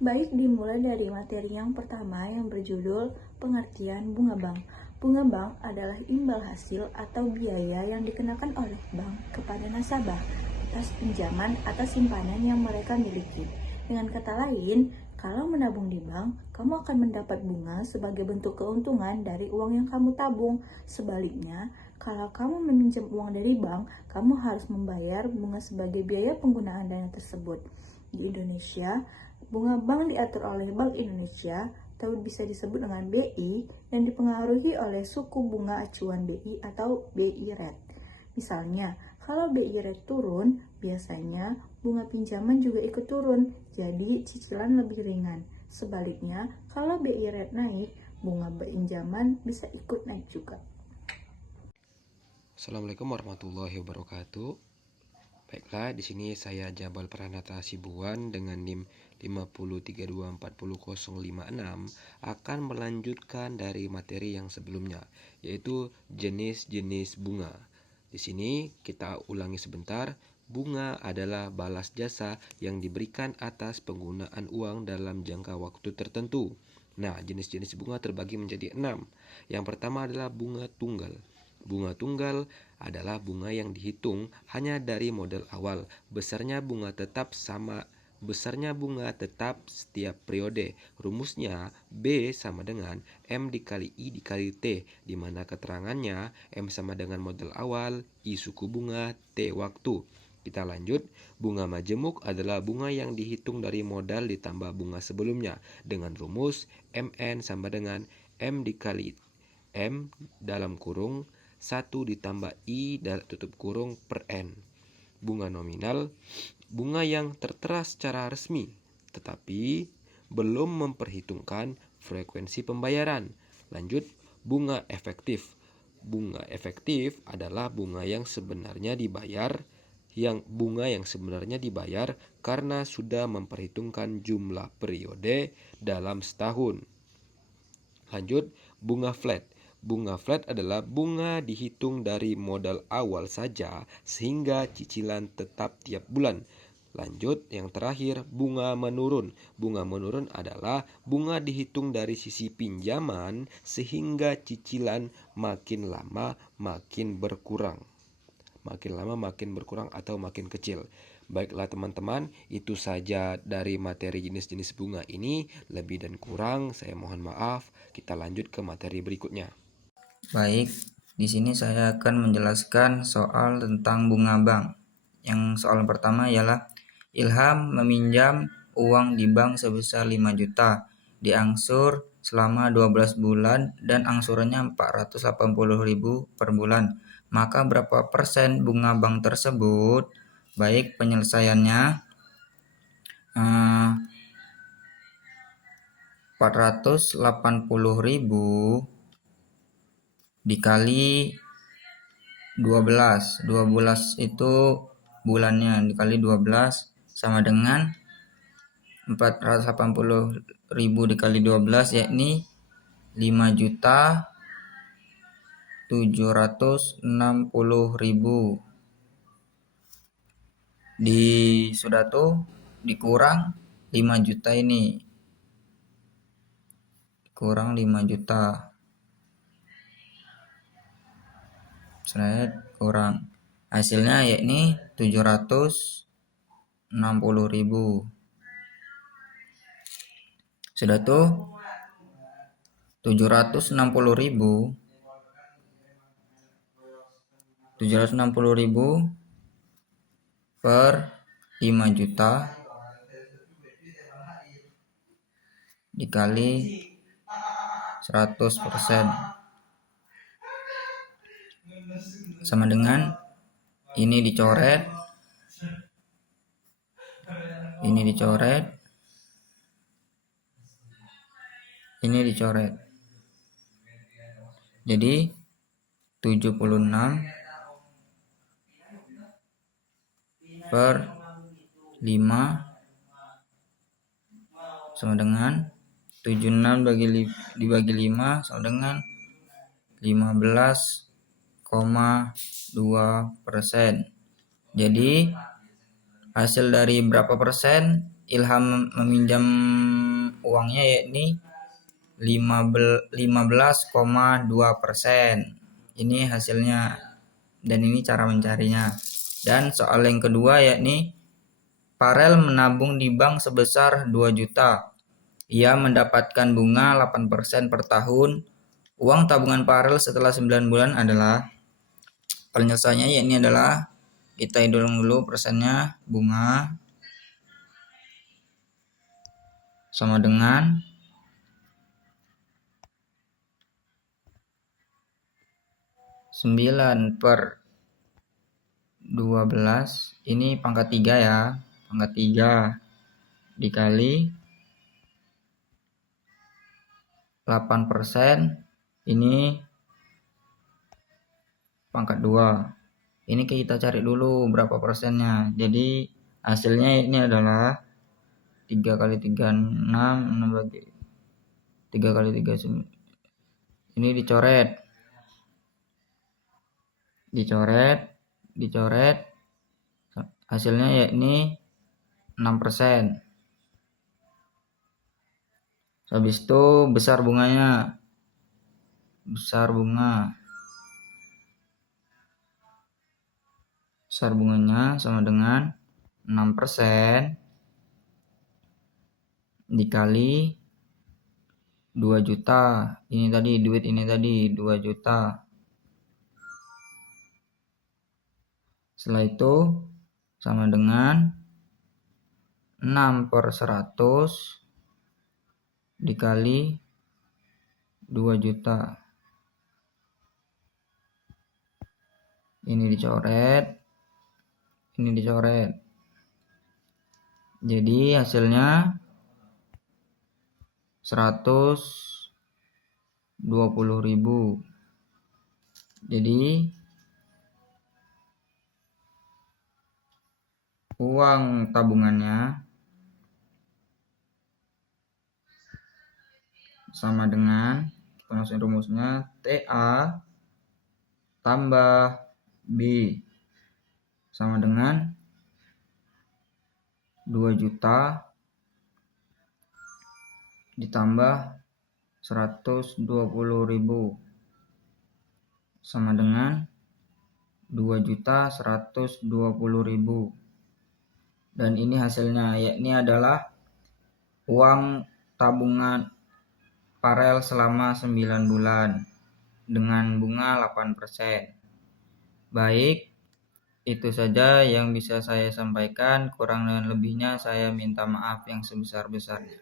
Baik, dimulai dari materi yang pertama yang berjudul pengertian bunga bank. Bunga bank adalah imbal hasil atau biaya yang dikenakan oleh bank kepada nasabah atas pinjaman atau simpanan yang mereka miliki. Dengan kata lain, kalau menabung di bank, kamu akan mendapat bunga sebagai bentuk keuntungan dari uang yang kamu tabung. Sebaliknya, kalau kamu meminjam uang dari bank, kamu harus membayar bunga sebagai biaya penggunaan dana tersebut. Di Indonesia, bunga bank diatur oleh Bank Indonesia atau bisa disebut dengan BI dan dipengaruhi oleh suku bunga acuan BI atau BI rate. Misalnya, kalau BI rate turun, biasanya bunga pinjaman juga ikut turun, jadi cicilan lebih ringan. Sebaliknya, kalau BI rate naik, bunga pinjaman bisa ikut naik juga. Assalamualaikum warahmatullahi wabarakatuh. Baiklah, di sini saya Jabal Pranata Sibuan dengan NIM 503240056 akan melanjutkan dari materi yang sebelumnya, yaitu jenis-jenis bunga. Di sini kita ulangi sebentar. Bunga adalah balas jasa yang diberikan atas penggunaan uang dalam jangka waktu tertentu. Nah, jenis-jenis bunga terbagi menjadi 6. Yang pertama adalah bunga tunggal. Bunga tunggal adalah bunga yang dihitung hanya dari modal awal. Besarnya bunga tetap setiap periode. Rumusnya B sama dengan M dikali I dikali T, di mana keterangannya M sama dengan modal awal, I suku bunga, T waktu. Kita lanjut, bunga majemuk adalah bunga yang dihitung dari modal ditambah bunga sebelumnya dengan rumus MN sama dengan M dikali M dalam kurung 1 ditambah I tutup kurung per N. Bunga nominal, bunga yang tertera secara resmi, tetapi belum memperhitungkan frekuensi pembayaran. Lanjut, bunga efektif. Bunga efektif adalah bunga yang sebenarnya dibayar karena sudah memperhitungkan jumlah periode dalam setahun. Lanjut, bunga flat. Bunga flat adalah bunga dihitung dari modal awal saja sehingga cicilan tetap tiap bulan. Lanjut, yang terakhir, bunga menurun. Bunga menurun adalah bunga dihitung dari sisi pinjaman sehingga cicilan makin lama makin berkurang. Makin lama makin berkurang atau makin kecil. Baiklah teman-teman, itu saja dari materi jenis-jenis bunga ini. Lebih dan kurang saya mohon maaf. Kita lanjut ke materi berikutnya. Baik, di sini saya akan menjelaskan soal tentang bunga bank. Yang soal pertama ialah Ilham meminjam uang di bank sebesar 5 juta, diangsur selama 12 bulan dan angsurannya 480.000 per bulan. Maka berapa persen bunga bank tersebut? Baik, penyelesaiannya 480.000 dikali 12 itu bulannya dikali 12 sama dengan 480.000 dikali 12 yakni 5.760.000 sudah tuh dikurang 5 juta ini kurang 5 juta kurang hasilnya yakni 760.000. Sudah tuh 760.000 per 5 juta dikali 100% sama dengan ini dicoret, ini dicoret, ini dicoret. Jadi 76 per 5 sama dengan 76 dibagi 5 sama dengan 15,2%. Jadi hasil dari berapa persen Ilham meminjam uangnya yakni 15,2%. Ini hasilnya dan ini cara mencarinya. Dan soal yang kedua yakni Farel menabung di bank sebesar 2 juta. Ia mendapatkan bunga 8% per tahun. Uang tabungan Farel setelah 9 bulan adalah, penyelesaiannya yakni adalah, kita hitung dulu persennya, bunga sama dengan 9 per 12, ini pangkat 3 ya, pangkat 3 dikali 8%, ini pangkat 2. Ini kita cari dulu berapa persennya. Jadi hasilnya ini adalah 3 kali 3 6, 6 bagi 3 kali 3 9. Ini dicoret, hasilnya yakni 6%. Habis itu besar bunganya sama dengan 6% dikali 2 juta. Ini tadi duit, ini tadi 2 juta. Setelah itu sama dengan 6 per 100 dikali 2 juta. Ini dicoret. Jadi hasilnya 120.000. Jadi uang tabungannya sama dengan, kita masukin rumusnya, TA tambah B sama dengan 2 juta ditambah 120.000 sama dengan 2.120.000. Dan ini hasilnya, yakni adalah uang tabungan Farel selama 9 bulan dengan bunga 8%. Baik, itu saja yang bisa saya sampaikan. Kurang dan lebihnya saya minta maaf yang sebesar-besarnya.